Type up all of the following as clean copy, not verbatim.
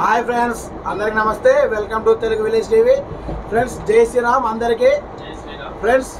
Hi friends, అందరికి నమస్తే. Welcome to Telugu village TV. Friends, జై శ్రీరామ్ అందరికీ. ఫ్రెండ్స్,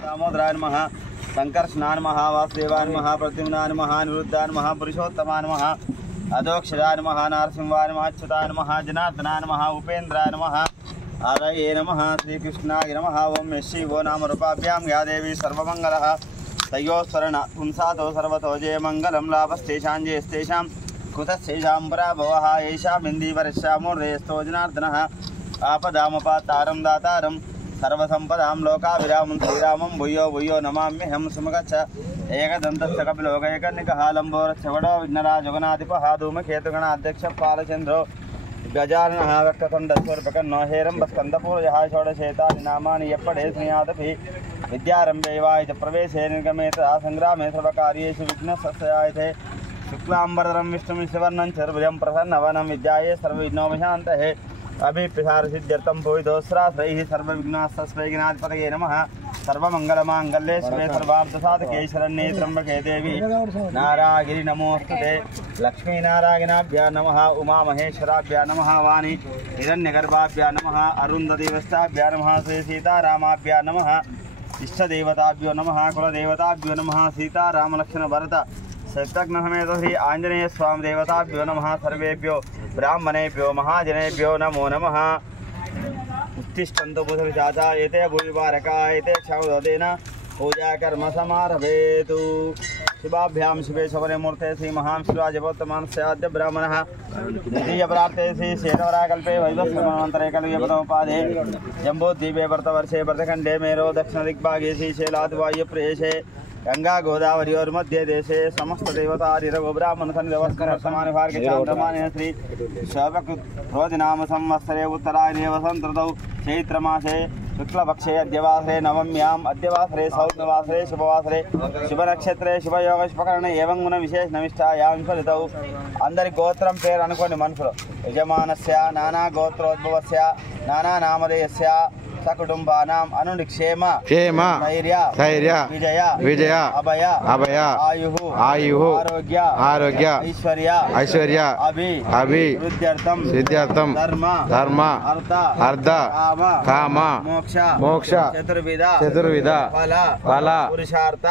दामोदराय नमः, संकर्षणाय नमः, वासुदेवाय नमः, प्रद्युम्नाय नमः, निरुद्धाय नमः, पुरुषोत्तमाय नमः, अधोक्षराय नमः, नारसिंहाय नमः, अच्युताय नमः, जनार्दनाय नमः, उपेन्द्राय नमः, आरये नमः, श्रीकृष्णाय नमः। ओम शिवो नाम रूपाभ्यां या देवी सर्वमंगलः तयोः शरण पुंसातो सर्वतो जयमंगलं लाभस्तेषां जयस्तेषां कुतस्तेषां पराभवः येषां इन्दीवरस्यामूर्धेस्तो जनार्दनः आपदामपातारं दातारं सर्वसंपदां लोकाभिरामं श्रीरामं भूयो भूयो नमाम्यहं सुमगच्छ एकदन्तस्य कपिलोकैकर्णिकः लम्बोरश्चवडो विघ्नराजगुणाधिपः धूमकेतुगणाध्यक्षः पालचन्द्रो गजाननः वक्रतुण्डस्वर्पकर्णो हेरम्बस्कन्दपूर्यः षोडशेतानि नामानि यप्पडे स्नेहादपि विद्यारम्भे वायुध प्रवेशे निर्गमे तथा सङ्ग्रामे सर्वकार्येषु विघ्नस्यायते शुक्लाम्बरधरं विष्णुं शिवर्णं चतुर्भुजं प्रसन्नवदनं विद्याये सर्वविघ्नोपशान्तये अभिप्रसारसिद्ध्यर्थं भूयिदोस्राश्रैः सर्वविघ्नास्तस्मै नमः। सर्वमङ्गलमाङ्गल्ये शिवे सर्वार्थसाधके शरण्ये त्र्यम्बके देवी नारायणी नमोऽस्तुते। लक्ष्मीनारायणाभ्यां नमः, उमामहेश्वराभ्यां नमः, वाणी हिरण्यगर्भाभ्यां नमः, अरुन्धदेवस्ताभ्यां नमः, श्री सीतारामाभ्यां नमः, इष्टदेवताभ्यो नमः, कुलदेवताभ्यो नमः, सीतारामलक्ष्मणभरत शत्रुघ्नसमेत श्री आञ्जनेयस्वामी देवताभ्यो नमः। सर्वेभ्यो ब्राह्मणेभ्यो महाजनेभ्यो नमो नमः। उत्तिष्ठन्तु भूतविजाता एते भूविवारका एते क्षौदेन पूजा कर्म समारभेतु। शिवाभ्यां शिवे शबरे मूर्ते श्री महाशिवाजपोत्तमानस्याद्य ब्राह्मणः द्वितीय प्राप्ते श्री शेनवराकल्पे वैवस्वमन्वन्तरे कलयुगपदोपादे जम्बूद्वीपे भरतवर्षे भरतखण्डे मेरो दक्षिणदिग्भागे श्रीशैलादिवायुप्रदेशे गंगा गोदावरी और मध्य देशे समस्त देवता रघु ब्राह्मण सन्निधवस्कर समान भार्गे चांद्रमाने श्री शवक रोज नाम संवत्सरे उत्तरायणे वसंत ऋतौ चैत्रमासे शुक्लपक्षे अद्यवासरे नवम्याम् अद्यवासरे सौम्यवासरे शुभवासरे शुभ नक्षत्रे शुभयोग शुभकरणे एवं गुण विशेष नमिष्ठायां फलितौ अंदरि गोत्रं पेरु अनुकोंडि मनुषुलु यजमानस्य नाना गोत्रोद्भवस्य नाना नामधेयस्य सकुटुंबानां अनुनिक्षेम क्षेम धैर्य विजय अभय आयुः आरोग्य ऐश्वर्य अभि सिद्ध्यर्थं धर्म अर्थ काम मोक्ष चतुर्विध फल पुरुषार्थ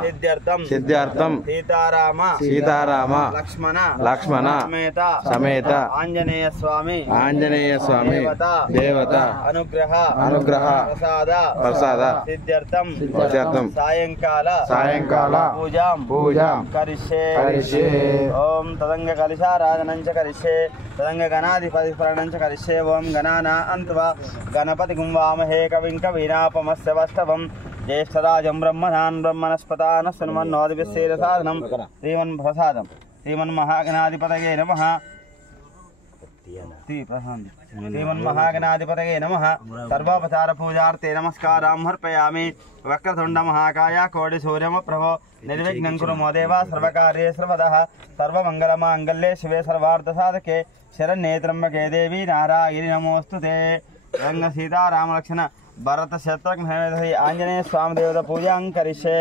सिद्ध्यर्थं सीताराम लक्ष्मण समेत आंजनेय स्वामी देवता अनुग्रह प्रसाद सिद्ध्यर्थं सायंकाल पूजा करिष्ये। ओम तदंग कलिशाराधनं च करिष्ये तदंग गणाधिपति स्मरणं च करिष्ये। ओम गणाना अन्त्वा गणपति गुंवामहे कविं कवीनापमस्य वस्तवं ज्येष्ठराजं ब्रह्मणान् ब्रह्मणस्पतान सुन्मन्नोदिभिस्सेद साधनं श्रीमन्प्रसादं श्रीमन्महागणाधिपतये नमः। श्रीमन्महागणाधिपतये नमः। सर्वोपचार पूजार्थे नमस्कारां अर्पयामि। वक्रतुण्ड महाकाय कोटिसूर्यमप्रभो निर्विघ्नं कुरु मो देव सर्वकार्ये सर्वदा सर्वमङ्गलमाङ्गल्ये शिवे सर्वार्थसाधके शरण्ये त्र्यम्बके देवी नारायणी नमोऽस्तुते। रंग सीताराम लक्ष्मण भरत शत्रुघ्न आंजनेय स्वामी देवता पूजां करिष्ये।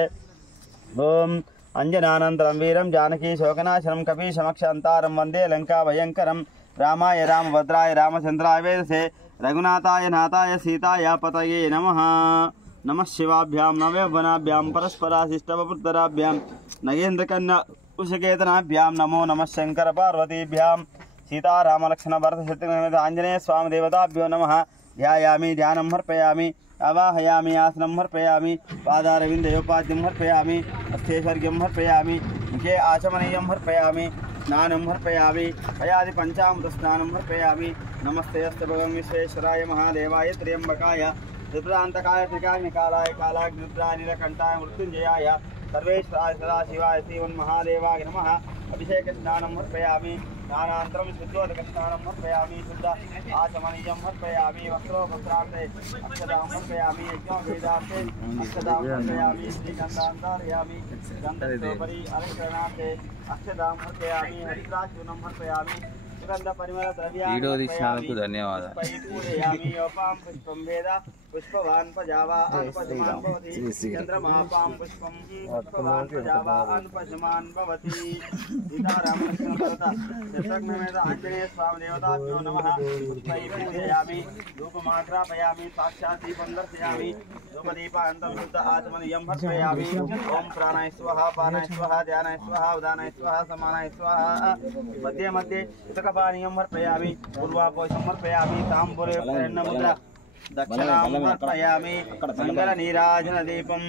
ओम अंजनानन्तरं वीरं जानकी शोकनाशनं कपीशमक्षान्तारं वन्दे लंका भयंकरं रामाय रामभद्राय रामचंद्राय वेदसे रघुनाथाय नाथाय सीताय पतये नमः। नमः शिवाभ्यां नवयौवनाभ्यां परस्पराशिष्टवपुत्राभ्यां नगेन्द्रकन्या उषकेतनाभ्यां नमो नमः शंकर पार्वतीभ्यां सीतारामलक्ष्मण भरत शत्रुघ्न आंजनेय स्वामी देवताभ्यो नमः ध्यायामि ध्यानं समर्पयामि आवाहयामि आसनं समर्पयामि पादारविन्दयोपाद्यं समर्पयामि हस्तेश्वर्घ्यं समर्पयामि मुखे आचमनीयं समर्पयामि स्नानं समर्पयामि हयादि पञ्चामृतस्नानं समर्पयामि नमस्ते अस्तु भगवन् विश्वेश्वराय महादेवाय त्र्यम्बकाय रुद्रान्तकाय त्रिकाग्निकालाय कालाग्निरुद्राय नीलकण्ठाय मृत्युञ्जयाय सर्वेश्वराय सदाशिवाय श्रीमन्महादेवाय नमः अभिषेक स्नानं समर्पयामि स्नानान्तरं शुद्धोदक स्नानं समर्पयामि शुद्ध आचमनीयं समर्पयामि वस्त्रोपस्त्रार्थे अक्षतां समर्पयामि यज्ञोपवीतार्थे अक्षतां समर्पयामि श्रीगन्धान्तारयामि गन्धस्योपरि अलङ्करणार्थे अक्षतां समर्पयामि हरिद्राचूर्णं समर्पयामि सुगन्ध परिमल द्रव्याणि धन्यवादाలు पूजयामि योपां पुष्पं वेद पुष्पवान् पजावा अनुपजमान् भवति चन्द्रमापां पुष्पं पुष्पवान् पजावा अनुपजमान् भवति सीतारामलक्ष्मण भरत शत्रुघ्नमेध आञ्जनेय स्वामी देवताभ्यो नमः पुष्पैः पूजयामि धूपमाग्रापयामि साक्षात् दीपं दर्शयामि धूपदीपानन्तरं शुद्ध आचमनीयं समर्पयामि ॐ प्राणाय स्वाहा पानाय स्वाहा ध्यानाय स्वाहा उदानाय स्वाहा समानाय स्वाहा मध्ये मध्ये उदकपानीयं समर्पयामि पूर्वापोषं समर्पयामि ताम्बूले प्रणमुद्रा दक्षिणां समर्पयामि मंगलनीराजनदीपं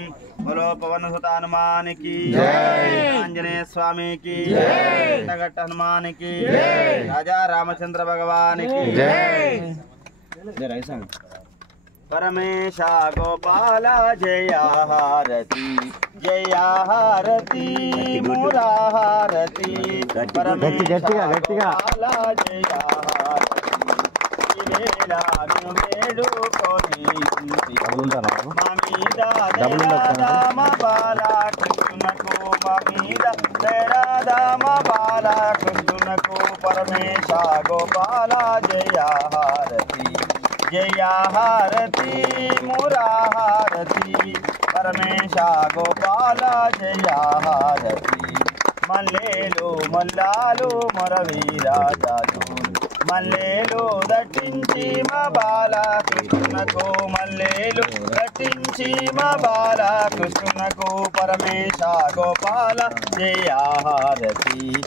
बोलो पवनसुत हनुमान की जय आंजनेय स्वामी की जय नगट हनुमान की जय राजा रामचंद्र भगवान की जय परमेशा गोपाल जया हारती मुरा हारती परमेशा गोपाल जया परमेशा गोपाल जया हारती मुरा हारती परमेशा गोपाल जया हारती मल्लेलो मल्लालो मोरवीराजाजू मल्लेलो दट्टिंची मा बाला कृष्णको मल्लेलो दट्टिंची मा बाला कृष्णको परमेशा गोपाल जया हारती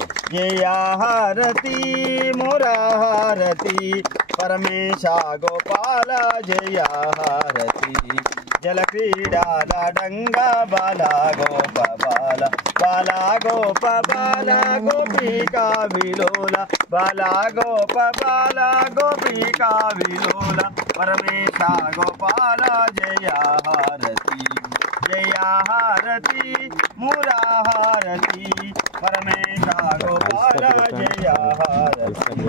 मोरा हारती परमेशा गोपाल जया हारती जल क्रीडा डंगा बाला गोप बाला बाला गोप बाला गोपिका विलोला बाला गोप बाला गोपिका विलोला परमेशा गोपाल जया हारती मुरा हारती परमेशा गोपाल जया हारती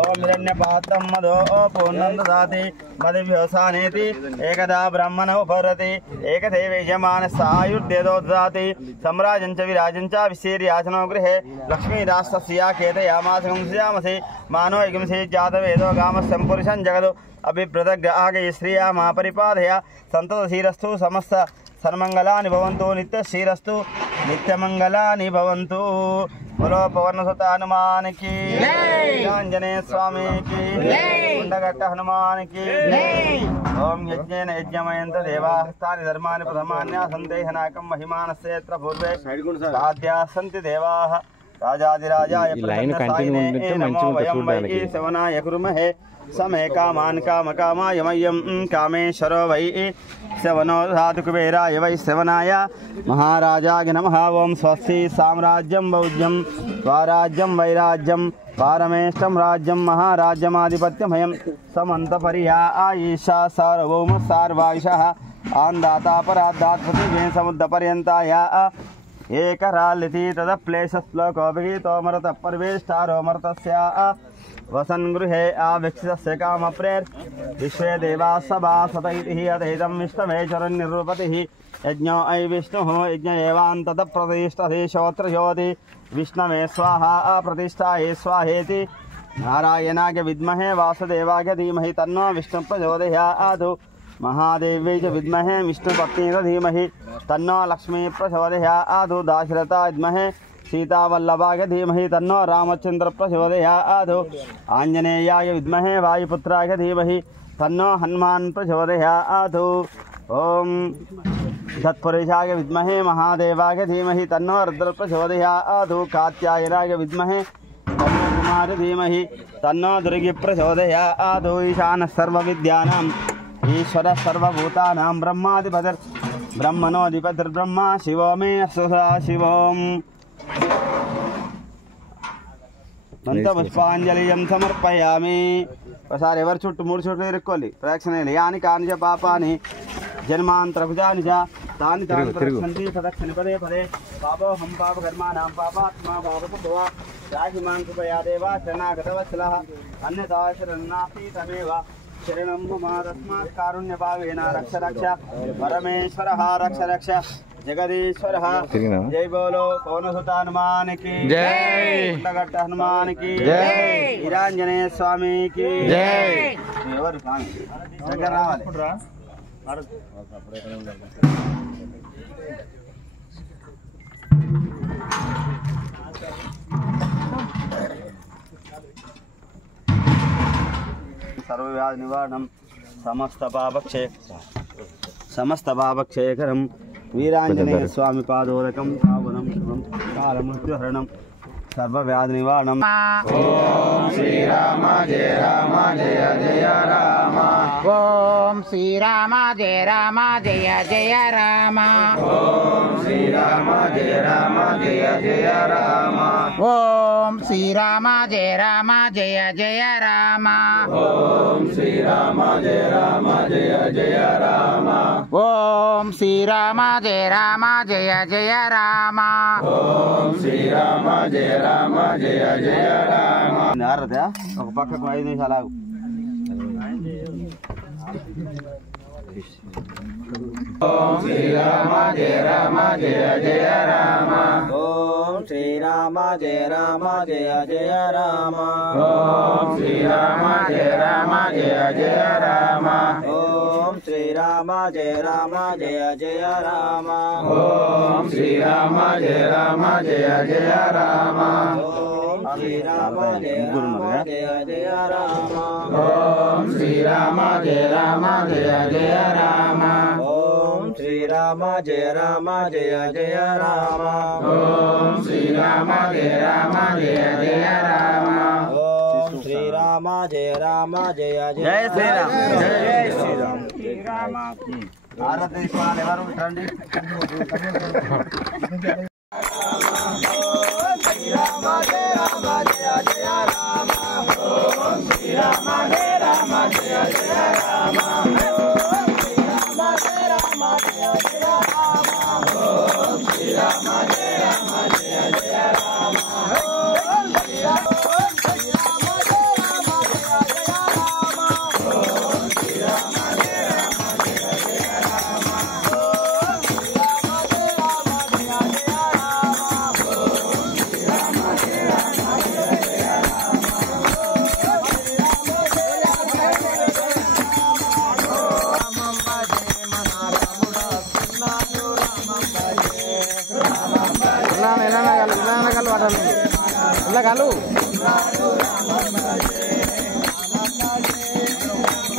ओम हिरण्यपात्रं मदो पूर्णं ददाति मदिव्योसानेति एकदा ब्रह्मण उपरति एकदेव यजमानस्सायुर्देदो ददाति सम्राजं च विराजं च विशीर्यासनो गृहे लक्ष्मीरास्तस्या केतयामासकं स्यामसि मानो यज्ञंसि जातवेदो गामस्यं पुरुषं जगदो अभिप्रदग्रागे श्रिया मा परिपादय सन्ततशीरस्तु समस्त सर्वमंगलानि भवन्तु नित्यशीरस्तु नित्यमंगलानि भवन्तु बोलो पवनसुत हनुमान की आंजनेय स्वामी की कुंडगट्ट हनुमान की ओम यज्ञेन यज्ञमयन्त देवास्तानि धर्माणि प्रथमान्यासन्ते हनाकं महिमानस्य यत्र पूर्वे साध्याः सन्ति देवाः राजाधिराजाय प्रसन्नसायिने नमो वयं वै सेवनाय कुर्महे समे कामान् कामकामाय मह्यं कामेश्वरो वै सेवनो धातु कुबेराय वै सेवनाय महाराजाय नमः ओं स्वस्ति साम्राज्यं बौद्धं स्वराज्यं वैराज्यं पारमेष्टं राज्यं महाराज्यमाधिपत्यमयं समन्तपर्या आयिषा सार्वभौम सार्वायुषः आन्दाता पराद्दात् पृथिवीं समुद्रपर्यन्ताय एकरालिति तदप्लेशश्लोकोभिहितोमरतः परिवेष्टारोमर्तस्य वसन् गृहे आविक्षितस्य कामप्रेर विश्वे देवाः सभासतैः अतैदं विष्णवेश्वरं निरूपतिः यज्ञो ऐ विष्णुः यज्ञ एवान्ततः प्रतिष्ठते श्रोत्र ज्योति विष्णवे स्वाहा प्रतिष्ठाये स्वाहेति नारायणाय विद्महे वासुदेवाय धीमहि तन्नो विष्णु प्रचोदयात् महादेव्यै च विद्महे विष्णुपत्नी धीमहि तन्नो लक्ष्मी प्रचोदयात् दाशरथाय विद्महे सीतावल्लभाय धीमहि तन्नो रामचंद्र प्रचोदयात् आंजनेयाय विद्महे वायुपुत्राय धीमहि तन्नो हनुमान् प्रचोदयात् ओम तत्पुरुषाय विद्महे महादेवाय धीमहि तन्नो रुद्र प्रचोदयात् कात्यायनाय विद्महे तन्नो कुमार धीमहि तन्नो दुर्गे प्रचोदयात् ईशानः सर्वविद्यानाम् ईश्वरः सर्वभूतानां ब्रह्माधिपतिर् ब्रह्मणोऽधिपतिर्ब्रह्मा शिवो मे सुधा शिवोम् पुष्पांजलिं समर्पयामि ఒకసారి ఎవరు చుట్టూ 3 చుట్టూ ఇరుక్కోవాలి ప్రదక్షిణలు యాని కాని పాపాని జన్మాంతరభుజాని తాని తాని ప్రదక్షిణ పదే పదే పాపోహం పాపకర్మాణం పాపాత్మా పాపసంభవ రాహిమాం కృపయా దేవా శరణాగతవత్సలః అన్యతా శరణాస్తి తమేవ శరణం మమ తస్మాత్ కారుణ్యభావేన రక్ష రక్ష పరమేశ్వరః రక్ష రక్ష जगदीश्वर जय बोलो पवन सुत हनुमान की जय कुंडगट्ट हनुमान की जय वीरांजनेय स्वामी की जय सर्वव्याधि निवारणं समस्त पापक्षयकरं वीरांजनेय स्वामी पादोदकं पावनं शुभं कालमृत्युहरणं सर्वव्याधि निवारणं ओम श्री राम जय जय राम ओम श्री राम जय जय राम ओम श्री राम जय जय राम ओम श्री राम जय जय राम ओम श्री राम जय जय राम ओम श्री राम जय जय राम ओम श्री राम जय जय राम नारदा ఒక పక్కకు 5 నిమిషాలు ఆగు ओम श्री राम जय जय राम ओम श्री राम जय जय राम ओम श्री राम जय जय राम ओम श्री राम जय जय राम ओम श्री राम जय जय राम ओम श्री राम जय जय राम ओम श्री राम जय जय राम ओम श्री राम जय जय राम ओम श्री राम जय जय राम ओम श्री राम जय जय श्री राम जय श्री राम भारत इस्माल एवं రండి श्री राम जय जय राम ओम श्री राम जय जय राम ओम श्री राम जय जय राम ओम श्री राम जय जय राम ओम श्री राम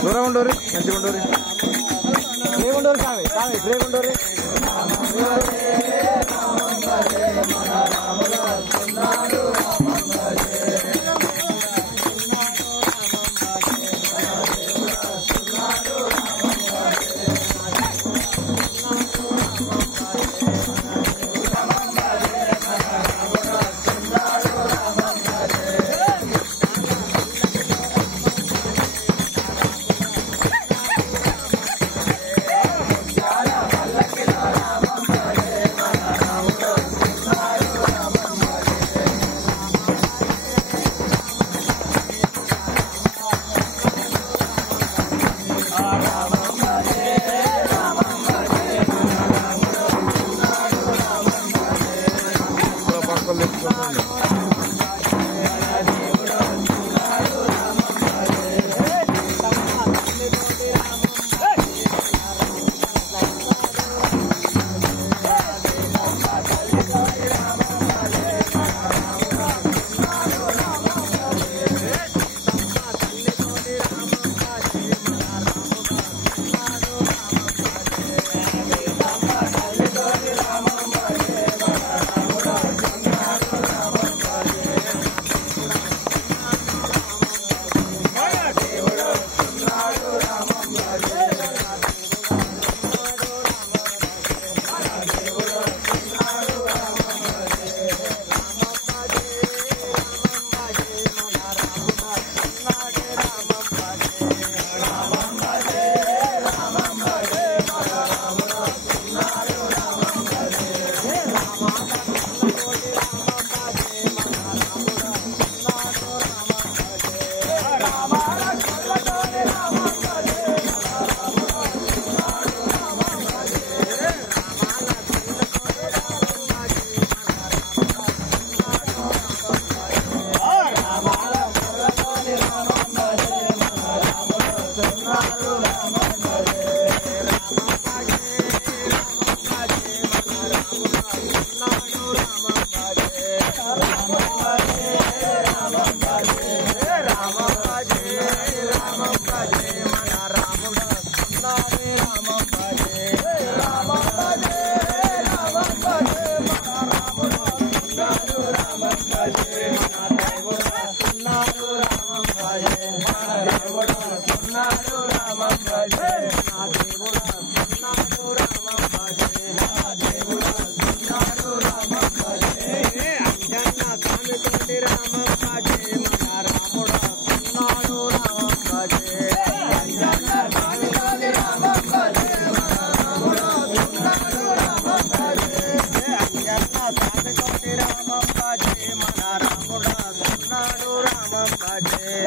దూరం ఉండోరి మంచిగా ఉండోరి ఉండోరి కావి బ్రేక్ ఉండోరి Thank you.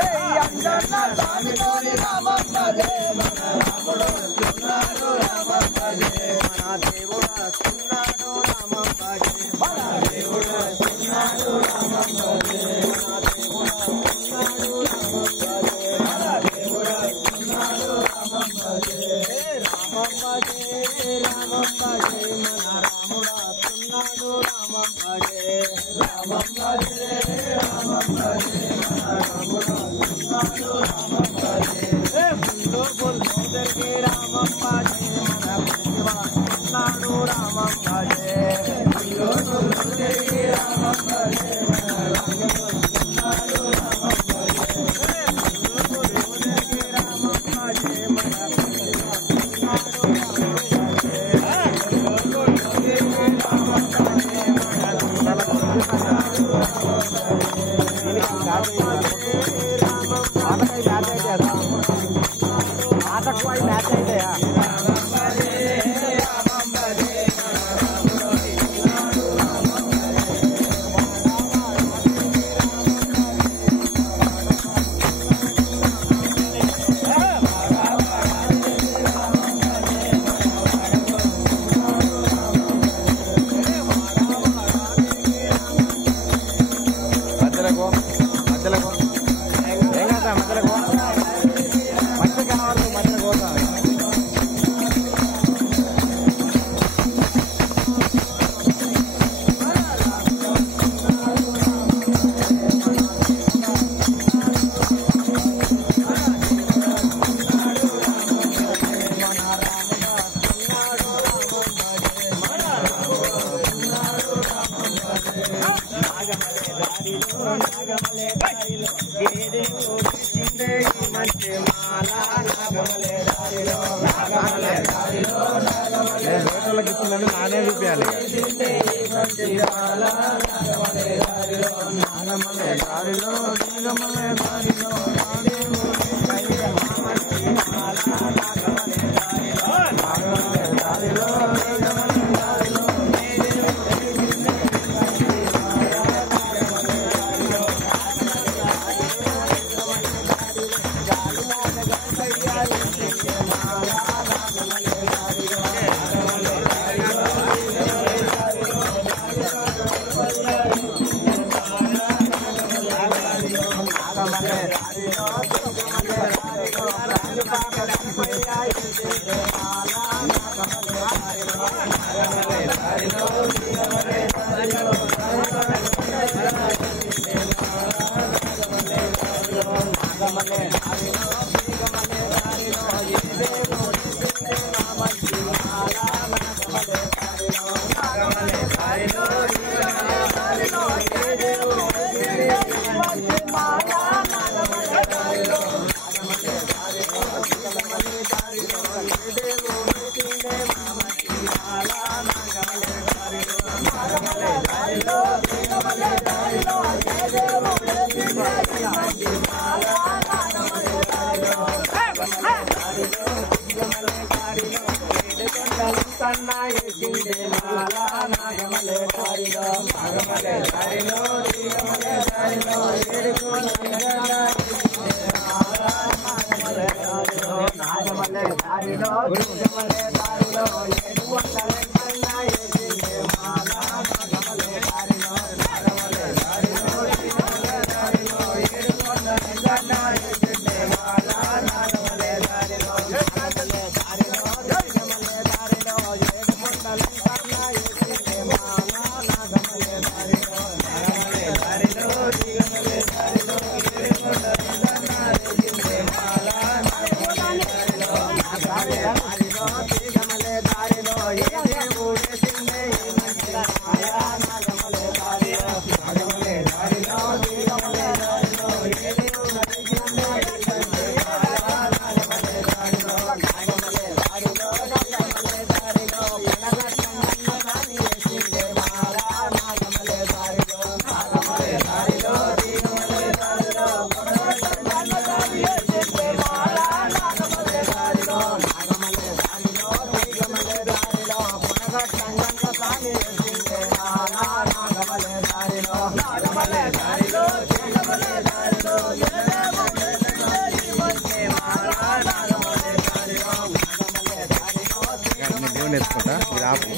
గిటార్ నేర్చుకుంటా ఇది ఆపు.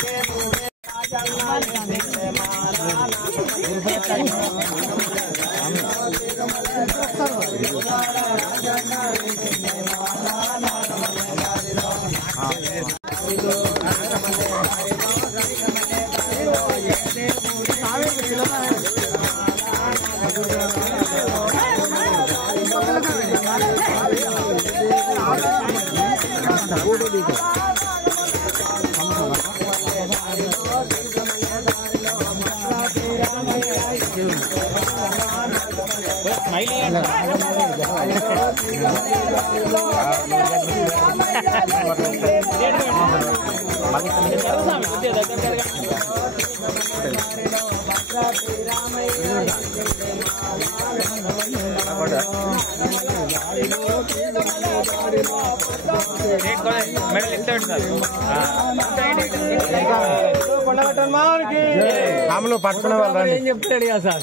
ఆమెలో పట్టుకునే వాళ్ళు రండి. ఏం చెప్తాడు కదా సార్,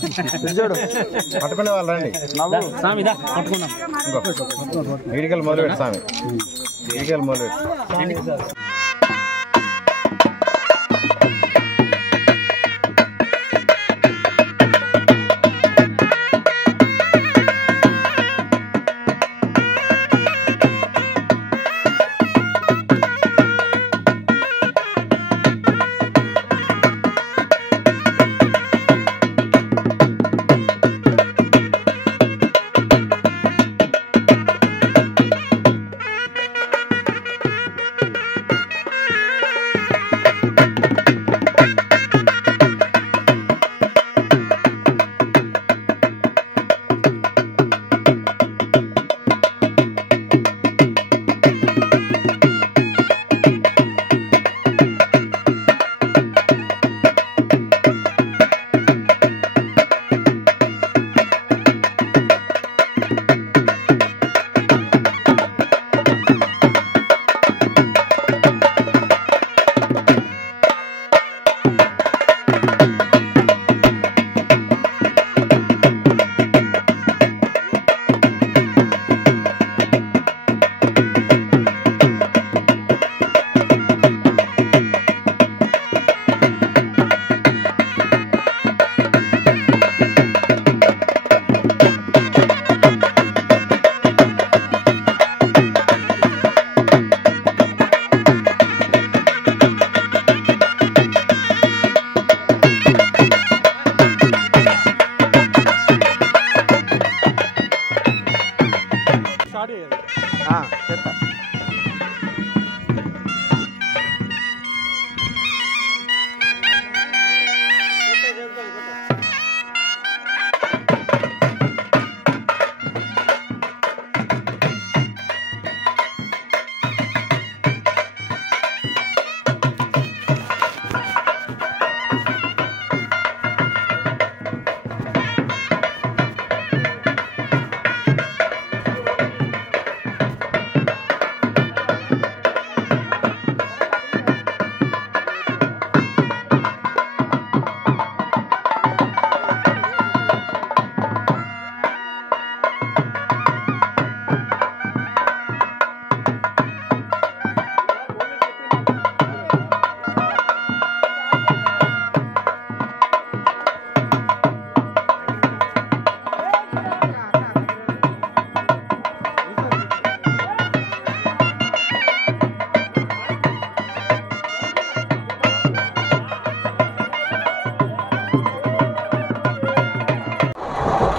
చూడు పట్టుకునే వాళ్ళు రండి. పట్టుకున్నాం వీడికల్ మొదలు పెట్టు స్వామి, వీడికల్ మొదలు పెట్టు.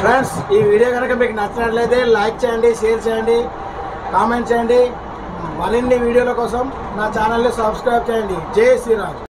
ఫ్రెండ్స్ ఈ వీడియో కనుక మీకు నచ్చినట్లయితే లైక్ చేయండి, షేర్ చేయండి, కామెంట్ చేయండి. మరిన్ని వీడియోల కోసం నా ఛానల్ని సబ్స్క్రైబ్ చేయండి. జై శ్రీరామ్.